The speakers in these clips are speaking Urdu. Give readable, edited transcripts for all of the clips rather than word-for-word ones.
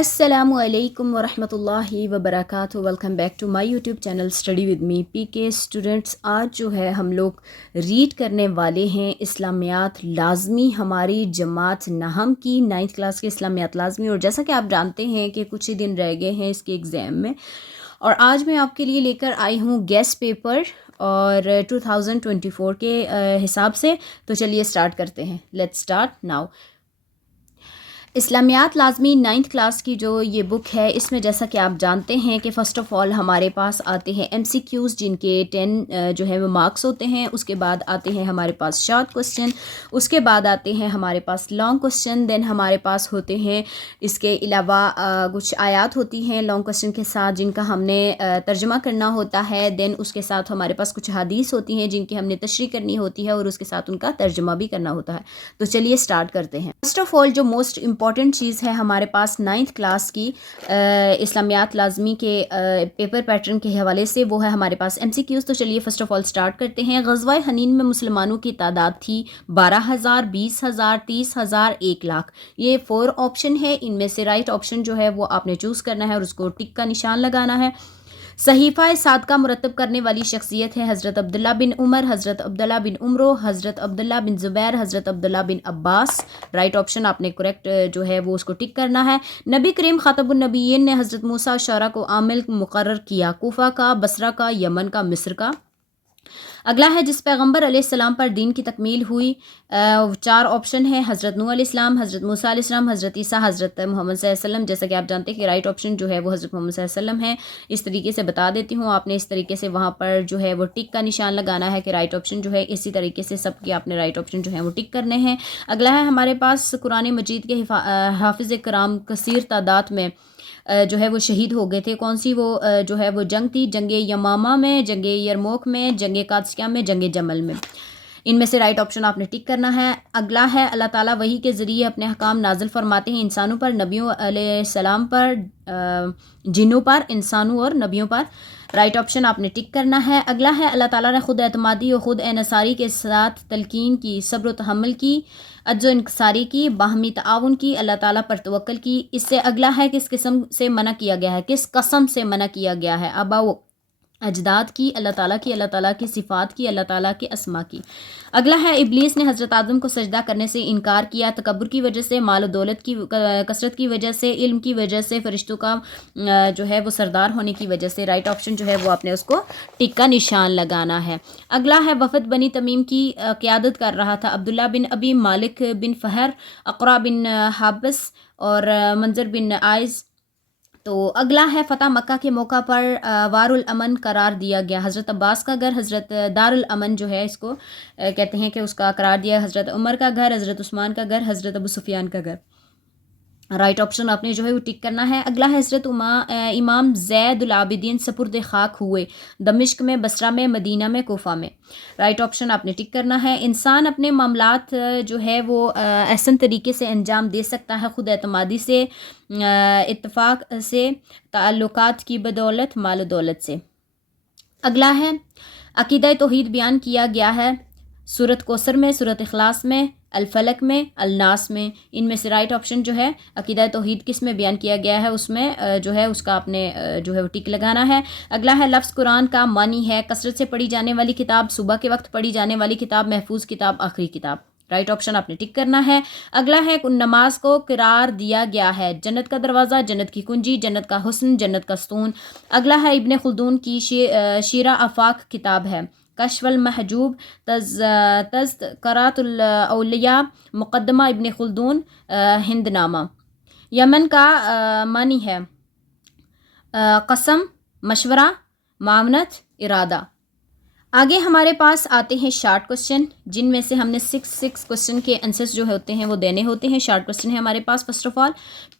السلام علیکم ورحمۃ اللہ وبرکاتہ. Welcome back to my YouTube channel study with me P K. Students, آج جو ہے ہم لوگ ریڈ کرنے والے ہیں اسلامیات لازمی ہماری جماعت نہم کی 9th کلاس کے اسلامیات لازمی. اور جیسا کہ آپ جانتے ہیں کہ کچھ ہی دن رہ گئے ہیں اس کے ایگزام میں، اور آج میں آپ کے لیے لے کر آئی ہوں گیس پیپر اور 2024 کے حساب سے. تو چلیے اسٹارٹ کرتے ہیں. Let's start now. اسلامیات لازمی 9th کلاس کی جو یہ بک ہے، اس میں جیسا کہ آپ جانتے ہیں کہ فرسٹ آف آل ہمارے پاس آتے ہیں MCQs جن کے 10 جو ہے وہ مارکس ہوتے ہیں. اس کے بعد آتے ہیں ہمارے پاس شارٹ کوسچن، اس کے بعد آتے ہیں ہمارے پاس لانگ کوسچن. دین ہمارے پاس ہوتے ہیں اس کے علاوہ کچھ آیات ہوتی ہیں لانگ کوسچن کے ساتھ جن کا ہم نے ترجمہ کرنا ہوتا ہے. دین اس کے ساتھ ہمارے پاس کچھ حدیث ہوتی ہیں جن کی ہم نے تشریح کرنی ہوتی ہے اور اس کے ساتھ ان کا ترجمہ بھی کرنا ہوتا ہے. تو چلیے اسٹارٹ کرتے ہیں. فرسٹ آف آل جو موسٹ امپورٹنٹ چیز ہے ہمارے پاس 9th کلاس کی اسلامیات لازمی کے پیپر پیٹرن کے حوالے سے، وہ ہے ہمارے پاس MCQs. تو چلیے فرسٹ آف آل اسٹارٹ کرتے ہیں. غزوہ حنین میں مسلمانوں کی تعداد تھی 12,000، 20,000، 30,000، 1,00,000. یہ 4 آپشن ہے. ان میں سے رائٹ آپشن جو ہے وہ آپ نے چوز کرنا ہے اور اس کو ٹک کا نشان لگانا ہے. صحیفہ صادقہ مرتب کرنے والی شخصیت ہے حضرت عبداللہ بن عمر، حضرت عبداللہ بن عمرو، حضرت عبداللہ بن زبیر، حضرت عبداللہ بن عباس. رائٹ آپشن آپ نے کریکٹ جو ہے وہ اس کو ٹک کرنا ہے. نبی کریم خاتم النبیین نے حضرت موسیٰ شعراء کو عامل مقرر کیا، کوفہ کا، بصرہ کا، یمن کا، مصر کا. اگلا ہے جس پیغمبر علیہ السلام پر دین کی تکمیل ہوئی. 4 آپشن ہے: حضرت نوح علیہ السلام، حضرت موسیٰ علیہ السلام، حضرت عیسیٰ، حضرت محمد صلی اللہ علیہ وسلم. جیسا کہ آپ جانتے ہیں کہ رائٹ آپشن جو ہے وہ حضرت محمد صلی اللہ علیہ وسلم ہے. اس طریقے سے بتا دیتی ہوں، آپ نے اس طریقے سے وہاں پر جو ہے وہ ٹک کا نشان لگانا ہے کہ رائٹ آپشن جو ہے. اسی طریقے سے سب کے آپ نے رائٹ آپشن جو ہے وہ ٹک کرنے ہیں. اگلا ہے ہمارے پاس قرآن مجید کے حافظ کرام کثیر تعداد میں جو ہے وہ شہید ہو گئے تھے. کون سی وہ جو ہے وہ جنگ تھی؟ جنگ یمامہ میں، جنگ یرموک میں، جنگ قادسیہ میں، جنگ جمل میں. ان میں سے رائٹ آپشن آپ نے ٹک کرنا ہے. اگلا ہے اللہ تعالیٰ وحی کے ذریعے اپنے احکام نازل فرماتے ہیں انسانوں پر، نبیوں علیہ السلام پر، جنوں پر، انسانوں اور نبیوں پر. رائٹ آپشن آپ نے ٹک کرنا ہے. اگلا ہے اللہ تعالیٰ نے خود اعتمادی اور خود انحصاری کے ساتھ تلقین کی، صبر و تحمل کی، عجز و انکساری کی، باہمی تعاون کی، اللہ تعالیٰ پر توکل کی. اس سے اگلا ہے کس قسم سے منع کیا گیا ہے، کس قسم سے منع کیا گیا ہے؟ آبا و اجداد کی، اللہ تعالیٰ کی، اللہ تعالیٰ کی صفات کی، اللہ تعالیٰ کے اسما کی. اگلا ہے ابلیس نے حضرت آدم کو سجدہ کرنے سے انکار کیا، تکبر کی وجہ سے، مال و دولت کی کثرت کی وجہ سے، علم کی وجہ سے، فرشتوں کا جو ہے وہ سردار ہونے کی وجہ سے. رائٹ آپشن جو ہے وہ آپ نے اس کو ٹک کا نشان لگانا ہے. اگلا ہے وفد بنی تمیم کی قیادت کر رہا تھا عبداللہ بن ابی، مالک بن فہر، اقرا بن حابس اور منظر بن عائز. تو اگلا ہے فتح مکہ کے موقع پر وار الامن قرار دیا گیا. حضرت عباس کا گھر، حضرت دار الامن جو ہے اس کو کہتے ہیں کہ اس کا قرار دیا. حضرت عمر کا گھر، حضرت عثمان کا گھر، حضرت ابو سفیان کا گھر. رائٹ آپشن آپ نے جو ہے وہ ٹک کرنا ہے. اگلا ہے حضرت امام زید العابدین سپرد خاک ہوئے، دمشق میں، بصرہ میں، مدینہ میں، کوفہ میں. رائٹ آپشن آپ نے ٹک کرنا ہے. انسان اپنے معاملات جو ہے وہ احسن طریقے سے انجام دے سکتا ہے، خود اعتمادی سے، اتفاق سے، تعلقات کی بدولت، مال و دولت سے. اگلا ہے عقیدہ توحید بیان کیا گیا ہے سورۃ کوثر میں، سورۃ اخلاص میں، الفلق میں، الناس میں. ان میں سے رائٹ آپشن جو ہے عقیدہ توحید کس میں بیان کیا گیا ہے، اس میں جو ہے اس کا آپ نے جو ہے وہ ٹک لگانا ہے. اگلا ہے لفظ قرآن کا معنی ہے کثرت سے پڑھی جانے والی کتاب، صبح کے وقت پڑھی جانے والی کتاب، محفوظ کتاب، آخری کتاب. رائٹ آپشن آپ نے ٹک کرنا ہے. اگلا ہے نماز کو قرار دیا گیا ہے جنت کا دروازہ، جنت کی کنجی، جنت کا حسن، جنت کا ستون. اگلا ہے ابن خلدون کی شیرہ آفاق کتاب ہے. کشف المحجوب، تذکرات الاولیاء، مقدمہ ابن خلدون، ہند نامہ. یمن کا معنی ہے قسم، مشورہ، معاونت، ارادہ. آگے ہمارے پاس آتے ہیں شارٹ کوسچن جن میں سے ہم نے 6 کوسچن کے آنسرز جو ہوتے ہیں وہ دینے ہوتے ہیں. شارٹ کوسچن ہے ہمارے پاس. فرسٹ آف آل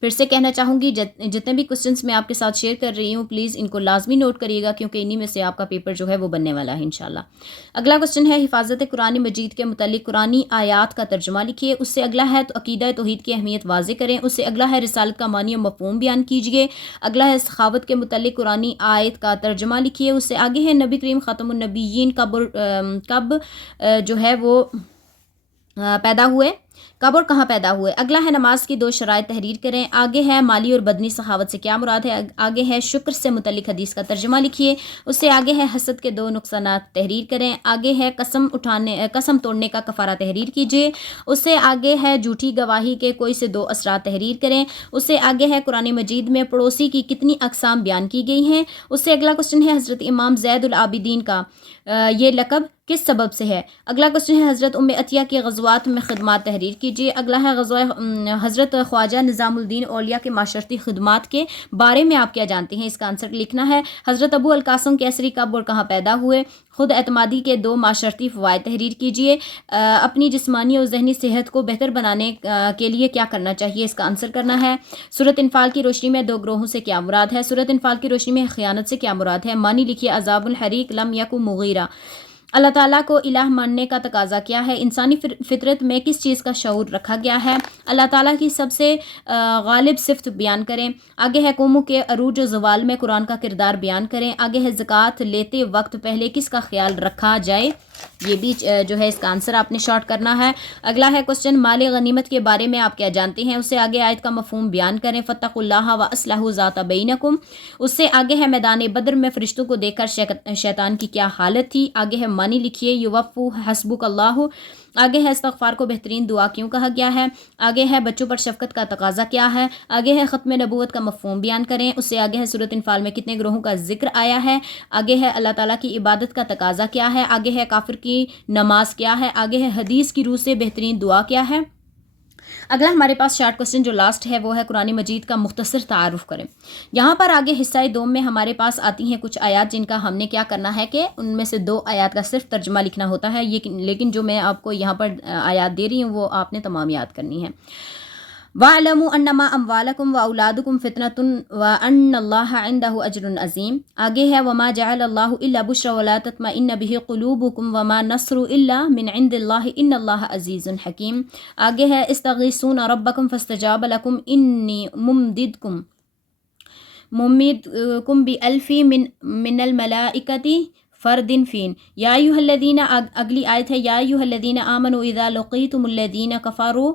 پھر سے کہنا چاہوں گی جتنے بھی کوسچنس میں آپ کے ساتھ شیئر کر رہی ہوں پلیز ان کو لازمی نوٹ کریے گا کیونکہ انہی میں سے آپ کا پیپر جو ہے وہ بننے والا ہے انشاءاللہ. اگلا کوسچن ہے حفاظت قرآن مجید کے متعلق قرآنی آیات کا ترجمہ لکھیے. اس سے اگلا ہے تو عقیدہ توحید کی اہمیت واضح کریں. اس سے اگلا ہے رسالت کا معنی و مفہوم بیان کیجیے. اگلا ہے سخاوت کے متعلق قرآنی آیت کا ترجمہ لکھیے. اس سے آگے ہے نبی کریم خاتم النبیین کب جو ہے وہ پیدا ہوئے. کب اور کہاں پیدا ہوئے. اگلا ہے نماز کی 2 شرائط تحریر کریں. آگے ہے مالی اور بدنی سخاوت سے کیا مراد ہے. آگے ہے شکر سے متعلق حدیث کا ترجمہ لکھیے. اس سے آگے ہے حسد کے 2 نقصانات تحریر کریں. آگے ہے قسم توڑنے کا کفارہ تحریر کیجیے. اس سے آگے ہے جھوٹی گواہی کے کوئی سے 2 اثرات تحریر کریں. اس سے آگے ہے قرآن مجید میں پڑوسی کی کتنی اقسام بیان کی گئی ہیں. اس سے اگلا کوشچن ہے حضرت امام زید العابدین کا یہ لقب کس سبب سے ہے. اگلا کوشچن ہے حضرت ام عطیہ کے غزوات میں خدمات تحریر کیجیے. اگلا ہے حضرت خواجہ نظام الدین اولیاء کے معاشرتی خدمات کے بارے میں آپ کیا جانتے ہیں. اس کا آنسر لکھنا ہے. حضرت ابو القاسم کیسری کب اور کہاں پیدا ہوئے. خود اعتمادی کے 2 معاشرتی فوائد تحریر کیجیے. اپنی جسمانی اور ذہنی صحت کو بہتر بنانے کے لیے کیا کرنا چاہیے. اس کا آنسر کرنا ہے. سورۃ انفال کی روشنی میں 2 گروہوں سے کیا مراد ہے. سورۃ انفال کی روشنی میں خیانت سے کیا مراد ہے. معنی لکھیے. عذاب الحریق لم یک مغیرہ. اللہ تعالیٰ کو الہ ماننے کا تقاضا کیا ہے. انسانی فطرت میں کس چیز کا شعور رکھا گیا ہے. اللہ تعالیٰ کی سب سے غالب صفت بیان کریں. آگے ہے قوموں کے عروج و زوال میں قرآن کا کردار بیان کریں. آگے ہے زکوٰۃ لیتے وقت پہلے کس کا خیال رکھا جائے. یہ بھی جو ہے اس کا آنسر آپ نے شارٹ کرنا ہے. اگلا ہے کوشچن مال غنیمت کے بارے میں آپ کیا جانتے ہیں. اس سے آگے آیت کا مفہوم بیان کریں. فاتقوا اللہ واصلحوا ذات بینکم. اس سے آگے ہے میدان بدر میں فرشتوں کو دیکھ کر شیطان کی کیا حالت تھی. آگے ہے معنی لکھیے. یوفو حسبک اللہ. آگے ہے استغفار کو بہترین دعا کیوں کہا گیا ہے. آگے ہے بچوں پر شفقت کا تقاضا کیا ہے. آگے ہے ختم نبوت کا مفہوم بیان کریں. اس سے آگے ہے سورۃ انفال میں کتنے گروہوں کا ذکر آیا ہے. آگے ہے اللہ تعالیٰ کی عبادت کا تقاضا کیا ہے. آگے ہے کافر کی نماز کیا ہے. آگے ہے حدیث کی روح سے بہترین دعا کیا ہے. اگلا ہمارے پاس شارٹ کوشچن جو لاسٹ ہے وہ ہے قرآن مجید کا مختصر تعارف کریں. یہاں پر آگے حصہ 2 میں ہمارے پاس آتی ہیں کچھ آیات جن کا ہم نے کیا کرنا ہے کہ ان میں سے 2 آیات کا صرف ترجمہ لکھنا ہوتا ہے. لیکن جو میں آپ کو یہاں پر آیات دے رہی ہوں وہ آپ نے تمام یاد کرنی ہے. وَاعْلَمُوا أَنَّمَا أَمْوَالُكُمْ وَأَوْلَادُكُمْ فِتْنَةٌ وَأَنَّ اللَّهَ عِنْدَهُ أَجْرٌ عَظِيمٌ. آگے ہے وَمَا جَعَلَ اللَّهُ إِلَّا بُشْرًا وَلَا تَطْمَئِنَّ بِهِ قُلُوبُكُمْ وَمَا النَّصْرُ إِلَّا مِنْ عِنْدِ اللَّهِ إِنَّ اللَّهَ عَزِيزٌ حَكِيمٌ. آگے ہے اسْتَغِيثُونَ رَبَّكُمْ فَاسْتَجَابَ لَكُمْ إِنِّي مُمِدُّكُمْ بِأَلْفٍ مِنَ الْمَلَائِكَةِ فردن فین. یا ایھا الذین اگلی آیت ہے یا ایھا الذین آمنوا اذا لقیتم الذین کفروا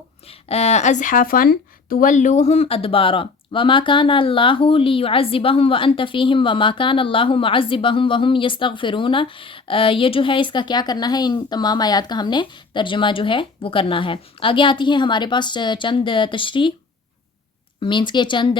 ازحفا تولوہم ادبارا وما کان اللہ لیعذبہم وانت فیہم وما کان اللہ معذبہم وہم یستغفرون. یہ جو ہے اس کا کیا کرنا ہے. ان تمام آیات کا ہم نے ترجمہ جو ہے وہ کرنا ہے. آگے آتی ہے ہمارے پاس چند تشریح مینس کے چند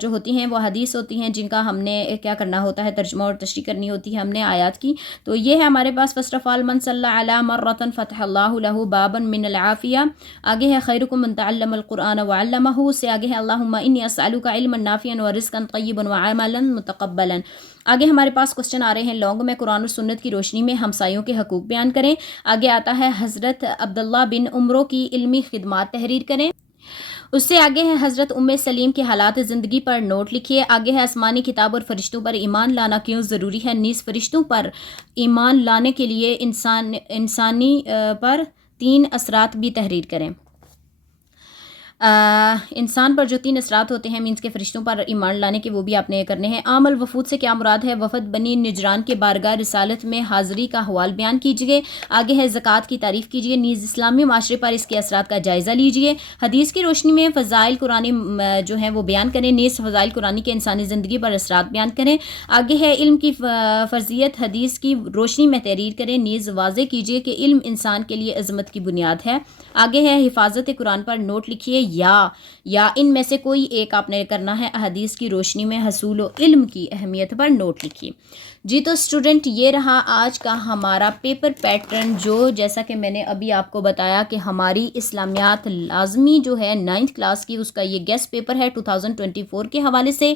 جو ہوتی ہیں وہ حدیث ہوتی ہیں جن کا ہم نے کیا کرنا ہوتا ہے ترجمہ اور تشریح کرنی ہوتی ہے ہم نے آیات کی. تو یہ ہے ہمارے پاس فرسٹ آف آل من صلی علی مرۃ فتح اللہ لہ بابا من العافیہ. آگے ہے خیرکم من تعلم القرآن وعلمہ. اس سے آگے ہے اللہم انی اسألک علما نافعا ورزقا طیبا وعملا متقبلا. آگے ہمارے پاس کوسچن آ رہے ہیں لانگ میں قرآن اور سنت کی روشنی میں ہمسایوں کے حقوق بیان کریں. آگے آتا ہے حضرت عبداللہ بن عمرو کی علمی خدمات تحریر کریں. اس سے آگے ہے حضرت ام سلیم کے حالات زندگی پر نوٹ لکھیے. آگے ہے آسمانی کتاب اور فرشتوں پر ایمان لانا کیوں ضروری ہے. نیز فرشتوں پر ایمان لانے کے لیے انسانی پر 3 اثرات بھی تحریر کریں. انسان پر جو 3 اثرات ہوتے ہیں مینس کے فرشتوں پر ایمان لانے کے وہ بھی آپ نے کرنے ہیں. عام الوفود سے کیا مراد ہے. وفد بنی نجران کے بارگاہ رسالت میں حاضری کا حوال بیان کیجیے. آگے ہے زکوٰۃ کی تعریف کیجیے. نیز اسلامی معاشرے پر اس کے اثرات کا جائزہ لیجیے. حدیث کی روشنی میں فضائل قرآنی جو ہیں وہ بیان کریں. نیز فضائل قرآنی کے انسانی زندگی پر اثرات بیان کریں. آگے ہے علم کی فرضیت حدیث کی روشنی میں تحریر کریں. نیز واضح کیجیے کہ علم انسان کے لیے عظمت کی بنیاد ہے. آگے ہے حفاظت قرآن پر نوٹ لکھیے. یا ان میں سے کوئی ایک آپ نے کرنا ہے. احادیث کی روشنی میں حصول و علم کی اہمیت پر نوٹ لکھیے. جی تو اسٹوڈنٹ یہ رہا آج کا ہمارا پیپر پیٹرن جو جیسا کہ میں نے ابھی آپ کو بتایا کہ ہماری اسلامیات لازمی جو ہے 9th کلاس کی اس کا یہ گیسٹ پیپر ہے 2024 کے حوالے سے.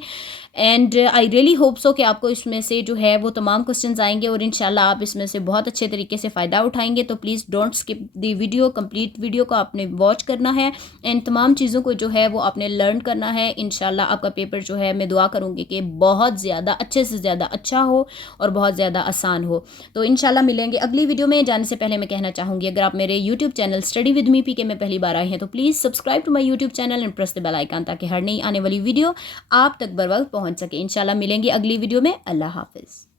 And I really hope so کہ آپ کو اس میں سے جو ہے وہ تمام کوسچنز آئیں گے اور انشاءاللہ آپ اس میں سے بہت اچھے طریقے سے فائدہ اٹھائیں گے. تو please don't skip the video. Complete video کو آپ نے واچ کرنا ہے اینڈ تمام چیزوں کو جو ہے وہ آپ نے لرن کرنا ہے. انشاءاللہ آپ کا پیپر جو ہے میں دعا کروں گی کہ بہت زیادہ اچھے سے زیادہ اچھا ہو اور بہت زیادہ آسان ہو. تو انشاءاللہ ملیں گے اگلی ویڈیو میں. جانے سے پہلے میں کہنا چاہوں گی اگر آپ میرے YouTube channel study with me P K میں پہلی بار آئے ہیں تو please subscribe to my YouTube channel and press the bell icon تاکہ ہر نئی آنے والی ویڈیو آپ تک بر وقت پہنچ سکے. انشاءاللہ ملیں گے اگلی ویڈیو میں. اللہ حافظ.